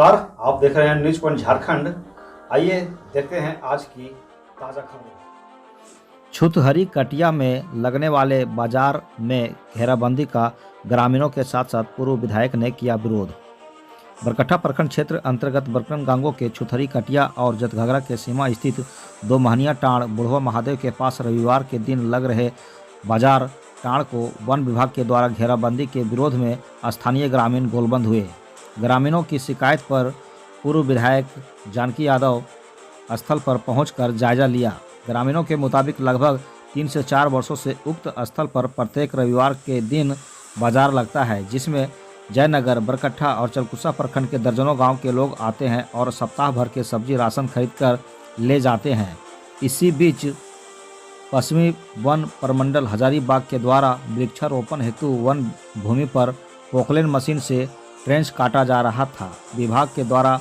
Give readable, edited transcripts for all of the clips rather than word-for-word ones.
नमस्कार, आप देख रहे हैं न्यूज पॉइंट झारखंड। आइए देखते हैं आज की ताज़ा खबरें। छुतहरी कटिया में लगने वाले बाजार में घेराबंदी का ग्रामीणों के साथ साथ पूर्व विधायक ने किया विरोध। बरकट्ठा प्रखंड क्षेत्र अंतर्गत बरकन गांगों के छुतहरी कटिया और जतघाघरा के सीमा स्थित दो महनिया टाण बुढ़वा महादेव के पास रविवार के दिन लग रहे बाजार टाण को वन विभाग के द्वारा घेराबंदी के विरोध में स्थानीय ग्रामीण गोलबंद हुए। ग्रामीणों की शिकायत पर पूर्व विधायक जानकी यादव स्थल पर पहुंचकर जायजा लिया। ग्रामीणों के मुताबिक लगभग 3 से 4 वर्षों से उक्त स्थल पर प्रत्येक रविवार के दिन बाजार लगता है, जिसमें जयनगर, बरकट्ठा और चलकुसा प्रखंड के दर्जनों गांव के लोग आते हैं और सप्ताह भर के सब्जी राशन खरीदकर ले जाते हैं। इसी बीच पश्चिमी वन प्रमंडल हजारीबाग के द्वारा वृक्षारोपण हेतु वन भूमि पर पोकलेन मशीन से ट्रेंच काटा जा रहा था। विभाग के द्वारा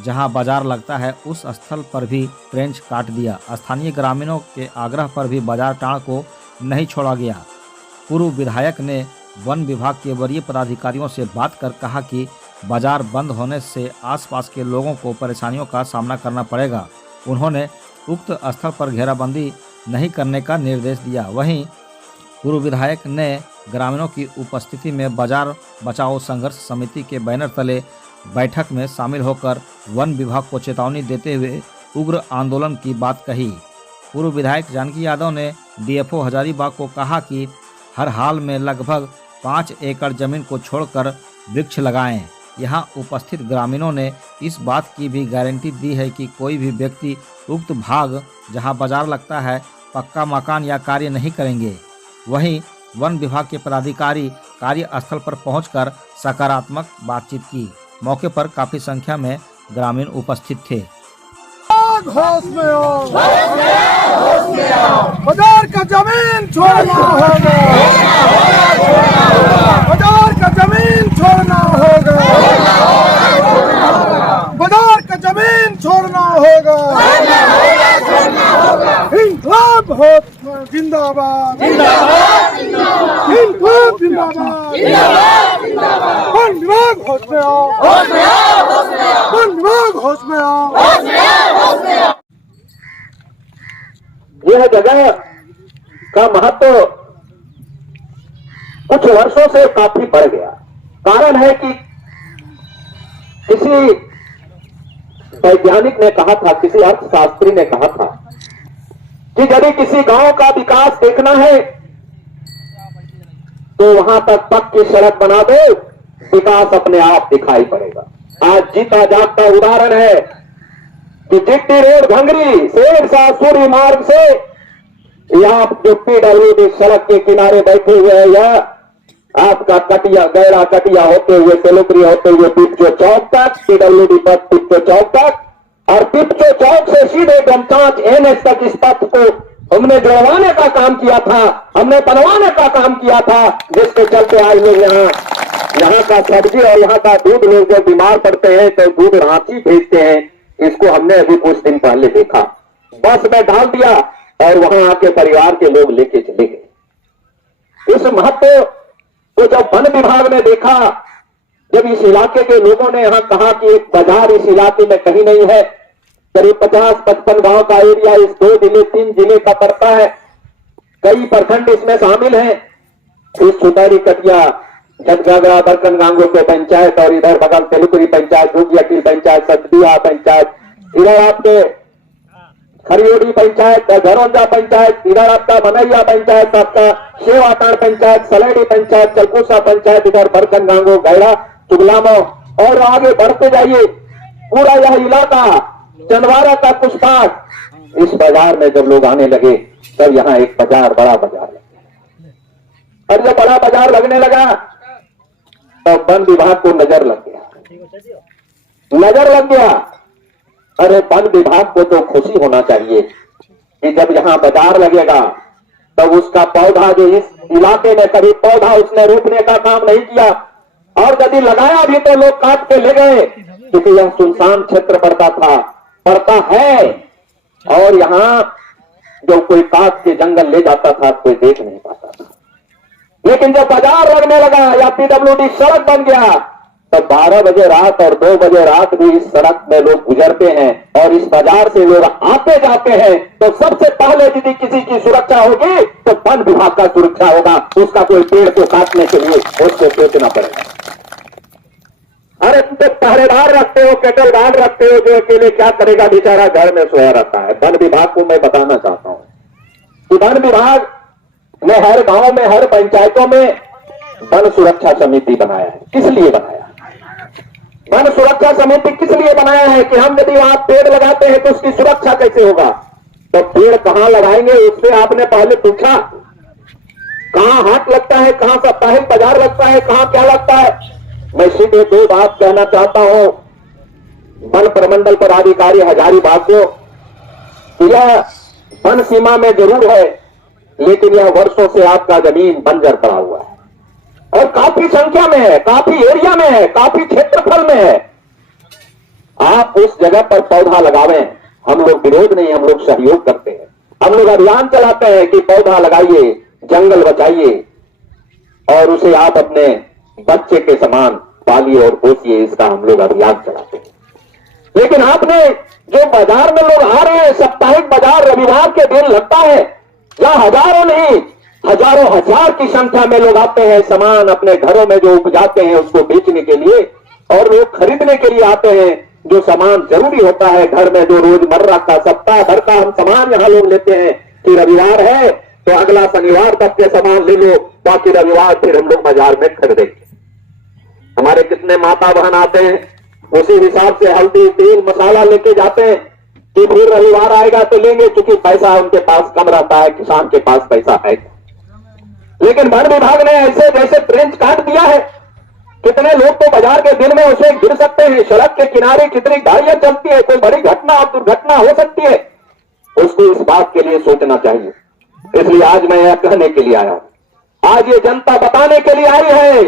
जहां बाजार लगता है उस स्थल पर भी ट्रेंच काट दिया। स्थानीय ग्रामीणों के आग्रह पर भी बाजार टाण को नहीं छोड़ा गया। पूर्व विधायक ने वन विभाग के वरीय पदाधिकारियों से बात कर कहा कि बाजार बंद होने से आसपास के लोगों को परेशानियों का सामना करना पड़ेगा। उन्होंने उक्त स्थल पर घेराबंदी नहीं करने का निर्देश दिया। वहीं पूर्व विधायक ने ग्रामीणों की उपस्थिति में बाजार बचाओ संघर्ष समिति के बैनर तले बैठक में शामिल होकर वन विभाग को चेतावनी देते हुए उग्र आंदोलन की बात कही। पूर्व विधायक जानकी यादव ने डीएफओ हजारीबाग को कहा कि हर हाल में लगभग 5 एकड़ जमीन को छोड़कर वृक्ष लगाएं। यहां उपस्थित ग्रामीणों ने इस बात की भी गारंटी दी है कि कोई भी व्यक्ति उक्त भाग जहां बाजार लगता है पक्का मकान या कार्य नहीं करेंगे। वहीं वन विभाग के पदाधिकारी कार्यस्थल पर पहुंचकर सकारात्मक बातचीत की। मौके पर काफी संख्या में ग्रामीण उपस्थित थे। होश में आओ, बाजार का जमीन छोड़ना होगा, बाजार का जमीन छोड़ना होगा, बाजार का जमीन छोड़ना होगा। इंकलाब हो जिंदाबाद, इंकलाब जिंदाबाद। वन विभाग होश में आओ, वन विभाग होश में आओ। यह जगह का महत्व कुछ वर्षों से काफी बढ़ गया। कारण है कि किसी वैज्ञानिक ने कहा था, किसी अर्थशास्त्री ने कहा था कि यदि किसी गांव का विकास देखना है तो वहां तक पक्की सड़क बना दो, विकास अपने आप दिखाई पड़ेगा। आज जीता जागता उदाहरण है कि जिट्टी रोड भंगरी शेरशाह सूरी मार्ग से यहाँ जो पीडब्ल्यूडी सड़क के किनारे बैठे हुए हैं, यह आपका कटिया गैरा कटिया होते हुए तेलुपरी होते हुए पिपचो चौक तक, पीडब्ल्यूडी पर पिपचो चौक तक, और पिपचो चौक से सीधे गमचांच एनएच तक इस पथ को हमने जुड़वाने का काम किया था, हमने बनवाने का काम किया था, जिसके चलते आज लोग यहाँ का सब्जी और यहाँ का दूध लोग जब बीमार पड़ते हैं तो दूध रांची भेजते हैं। इसको हमने अभी कुछ दिन पहले देखा, बस में डाल दिया और वहां आके परिवार के लोग लेके चले गए। इस महत्व को जब वन विभाग ने देखा, जब इस इलाके के लोगों ने यहां कहा कि एक बाजार इस इलाके में कहीं नहीं है, करीब 50-55 गांव का एरिया इस 2 जिले 3 जिले का पड़ता है, कई प्रखंड इसमें शामिल हैं। इस छुतहरी कटिया, जतघाघरा, बरकन गांगो के पंचायत और इधर बगल तेलुपुरी पंचायत, जोगियाकील पंचायत, सतबिया पंचायत, इधर आपके खरियोड़ी पंचायत, घरौंजा पंचायत, इधर आपका मनैया पंचायत, आपका शेवाटाण पंचायत, सलेडी पंचायत, चलकुसा पंचायत, इधर बरकन गांगो, गैड़ा, चुगलामो और आगे बढ़ते जाइए पूरा यह इलाका चंदवारा का कुछ पास। इस बाजार में जब लोग आने लगे तब यहाँ एक बाजार, बड़ा बाजार लगा, और जब बड़ा बाजार लगने लगा तो वन विभाग को नजर लग गया। अरे वन विभाग को तो खुशी होना चाहिए कि जब यहाँ बाजार लगेगा तब उसका पौधा, जो इस इलाके में कभी पौधा उसने रोपने का काम नहीं किया, और यदि लगाया भी तो लोग काट के ले गए, क्योंकि यह सुनसान क्षेत्र पड़ता है और यहाँ जो कोई काट के जंगल ले जाता था कोई देख नहीं पाता था। लेकिन जब बाजार लगने लगा या पीडब्ल्यूडी सड़क बन गया तो 12 बजे रात और 2 बजे रात भी इस सड़क में लोग गुजरते हैं और इस बाजार से लोग आते जाते हैं, तो सबसे पहले यदि किसी की सुरक्षा होगी तो वन विभाग का सुरक्षा होगा। उसका कोई पेड़ को काटने के लिए उसको सोचना पड़ेगा। अरे तुम तो पहरेदार रखते हो, कैटल गार्ड रखते हो, जो अकेले क्या करेगा बेचारा, घर में सोया रहता है। वन विभाग को मैं बताना चाहता हूं कि वन विभाग ने हर गांव में, हर पंचायतों में वन सुरक्षा समिति बनाया है। किस लिए बनाया? वन सुरक्षा समिति किस लिए बनाया है कि हम यदि वहां पेड़ लगाते हैं तो उसकी सुरक्षा कैसे होगा? तो पेड़ कहां लगाएंगे उससे आपने पहले पूछा? कहां हाट लगता है, कहां साप्ताहिक बाजार लगता है, कहां क्या लगता है? मैं सीधे 2 बात कहना चाहता हूं वन प्रमंडल पदाधिकारी हजारीबाग को कि यह वन सीमा में जरूर है, लेकिन यह वर्षों से आपका जमीन बंजर पड़ा हुआ है और काफी संख्या में है, काफी एरिया में है, काफी क्षेत्रफल में है। आप उस जगह पर पौधा लगावें। हम लोग विरोध नहीं, हम लोग सहयोग करते हैं। हम लोग अभियान चलाते हैं कि पौधा लगाइए, जंगल बचाइए और उसे आप अपने बच्चे के समान पालिए और पोसिए। इसका हम लोग अभियान चलाते हैं। लेकिन आपने जो बाजार में लोग आ रहे हैं, साप्ताहिक बाजार रविवार के दिन लगता है, या हजारों नहीं हजारों हजार की संख्या में लोग आते हैं, सामान अपने घरों में जो उपजाते हैं उसको बेचने के लिए, और लोग खरीदने के लिए आते हैं जो सामान जरूरी होता है घर में, जो रोजमर्रा का सप्ताह भर का हम सामान यहां लोग लेते हैं कि रविवार है तो अगला शनिवार तक के सामान ले लो, बाकी रविवार फिर हम लोग बाजार में खरीदेंगे। हमारे कितने माता बहन आते हैं, उसी हिसाब से हल्दी तेल मसाला लेके जाते हैं कि फिर रविवार आएगा तो लेंगे, क्योंकि पैसा उनके पास कम रहता है, किसान के पास पैसा है। लेकिन वन विभाग ने ऐसे जैसे ट्रेंच काट दिया है। कितने लोग तो बाजार के दिन में उसे गिर सकते हैं, सड़क के किनारे कितनी गाड़ियां चलती है, कोई बड़ी घटना और दुर्घटना हो सकती है। उसको इस बात के लिए सोचना चाहिए। इसलिए आज मैं यह कहने के लिए आया हूं, आज ये जनता बताने के लिए आई है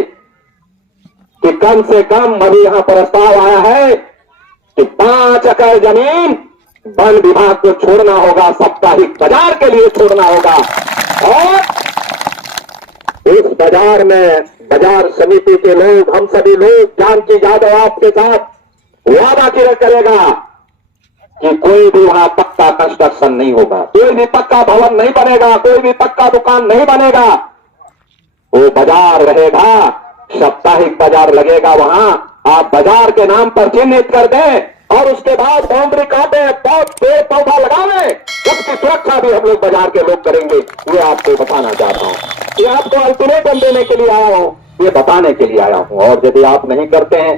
कि कम से कम अभी यहां प्रस्ताव आया है कि 5 एकड़ जमीन वन विभाग को छोड़ना होगा, साप्ताहिक बाजार के लिए छोड़ना होगा। और इस बाजार में बाजार समिति के लोग, हम सभी लोग, जानकी यादव आपके साथ वादा किया करेगा कि कोई भी वहां पक्का कंस्ट्रक्शन नहीं होगा, कोई भी पक्का भवन नहीं बनेगा, कोई भी पक्का दुकान नहीं बनेगा। वो बाजार रहेगा, साप्ताहिक बाजार लगेगा वहां। आप बाजार के नाम पर चिन्हित कर दें और उसके बाद बाउंड्री काटे, पेड़ पौधा लगावे, उसकी सुरक्षा भी हम लोग बाजार के लोग करेंगे। ये आपको बताना चाहता हूं, ये आपको अल्टीमेटम देने के लिए आया हूं, ये बताने के लिए आया हूं। और यदि आप नहीं करते हैं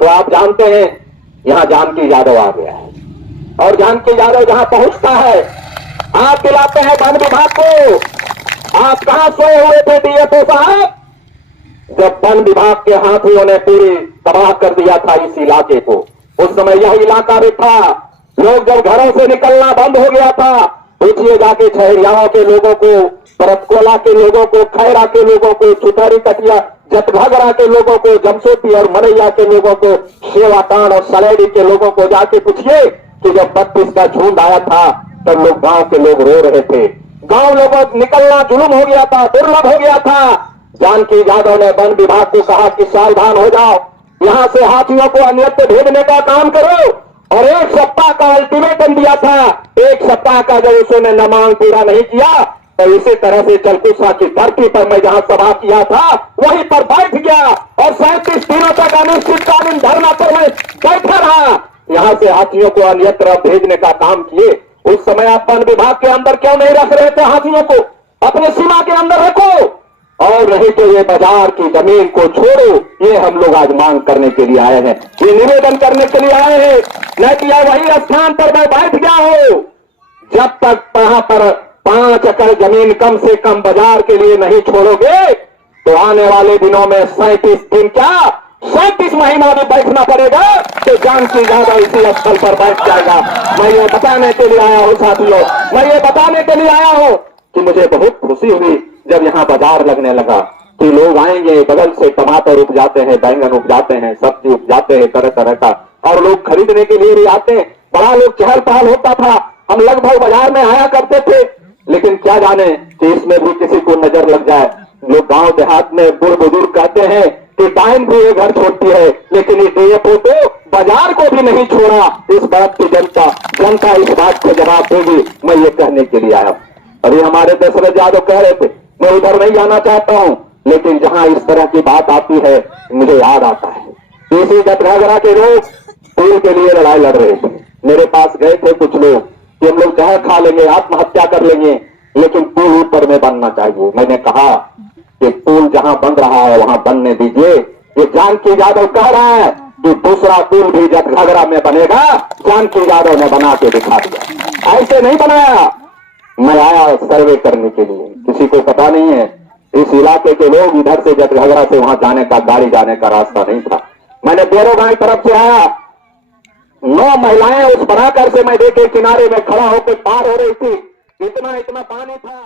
तो आप जानते हैं यहां जानकी यादव आ गया है, और जानकी यादव जहां पहुंचता है आप दिलाते हैं वन विभाग को। आप कहां सोए हुए थे डीएफओ साहब जब वन विभाग के हाथियों ने पूरी तबाह कर दिया था इस इलाके को? उस समय यह इलाका भी था। लोग जब घरों से निकलना बंद हो गया था, पूछिए जाके छहरियाओं के लोगों को, परतकोला के लोगों को, खैरा के लोगों को, छुटारी कटिया जटघागरा के लोगों को, जमशेदपुर और मरैया के लोगों को, सेवातान और सलेडी के लोगों को जाके पूछिए कि जब 32 का झुंड आया था तब लोग, गांव के लोग रो रहे थे। गांव लोगों निकलना जुलूम हो गया था, दुर्लभ हो गया था। जानकी यादव ने वन विभाग को कहा कि सावधान हो जाओ, यहां से हाथियों को अन्यत्र भेजने का काम करो। और 1 सप्ताह का अल्टीमेटम दिया था। 1 सप्ताह का जब उसने न मांग पूरा नहीं किया तो इसी तरह से चलकुसा की धरती पर मैं जहां सभा किया था वहीं पर बैठ गया और 37 दिनों तक अनिश्चितकालीन धरना पर मैं बैठा रहा। यहां से हाथियों को अन्यत्र भेजने का काम किए। उस समय आप वन विभाग के अंदर क्यों नहीं रख रहे थे हाथियों को? अपने सीमा के अंदर रखो, और नहीं तो ये बाजार की जमीन को छोड़ो। ये हम लोग आज मांग करने के लिए आए हैं, ये निवेदन करने के लिए आए हैं। न कि वही स्थान पर मैं बैठ गया हूं। जब तक वहां पर 5 एकड़ जमीन कम से कम बाजार के लिए नहीं छोड़ोगे तो आने वाले दिनों में 37 दिन क्या 37 महीना भी बैठना पड़ेगा। तो जानकी यादव इसी स्थल पर बैठ जाएगा। मैं ये बताने के लिए आया हूं साथियों, मैं ये बताने के लिए आया हूं कि मुझे बहुत खुशी हुई जब यहां बाजार लगने लगा कि लोग आएंगे, बगल से टमाटर उपजाते हैं, बैंगन उपजाते हैं, सब्जी उपजाते हैं तरह तरह का, और लोग खरीदने के लिए भी आते हैं। बड़ा लोग चहल पहल होता था। हम लगभग बाजार में आया करते थे, लेकिन क्या जाने कि इसमें भी किसी को नजर लग जाए। लोग गांव देहात में बुढ़ बुजुर्ग कहते हैं कि डायन भी ये घर छोड़ती है, लेकिन ये डीएफओ तो बाजार को भी नहीं छोड़ा। इस बात की जनता इस बात को जवाब देगी, मैं ये कहने के लिए आया। अभी हमारे दशरथ यादव कह रहे थे, मैं उधर नहीं जाना चाहता हूं, लेकिन जहां इस तरह की बात आती है मुझे याद आता है। इसी गटघागरा के लोग पुल के लिए लड़ाई लड़ रहे थे। मेरे पास गए थे कुछ लोग कि हम लोग जहर खा लेंगे, आत्महत्या कर लेंगे, लेकिन पुल ऊपर में बनना चाहिए। मैंने कहा कि पुल जहां बन रहा है वहां बनने दीजिए। ये जानकी यादव कह रहा है कि दूसरा पुल भी गटघागरा में बनेगा। जानकी यादव ने बना के दिखा दिया, ऐसे नहीं बनाया। मैं आया सर्वे करने के लिए, किसी को पता नहीं है। इस इलाके के लोग इधर से गटघागरा से वहां जाने का, गाड़ी जाने का रास्ता नहीं था। मैंने बेरोगांव तरफ से आया, 9 महिलाएं उस बनाकर से मैं देखे किनारे में खड़ा होकर पार हो रही थी। इतना पानी था।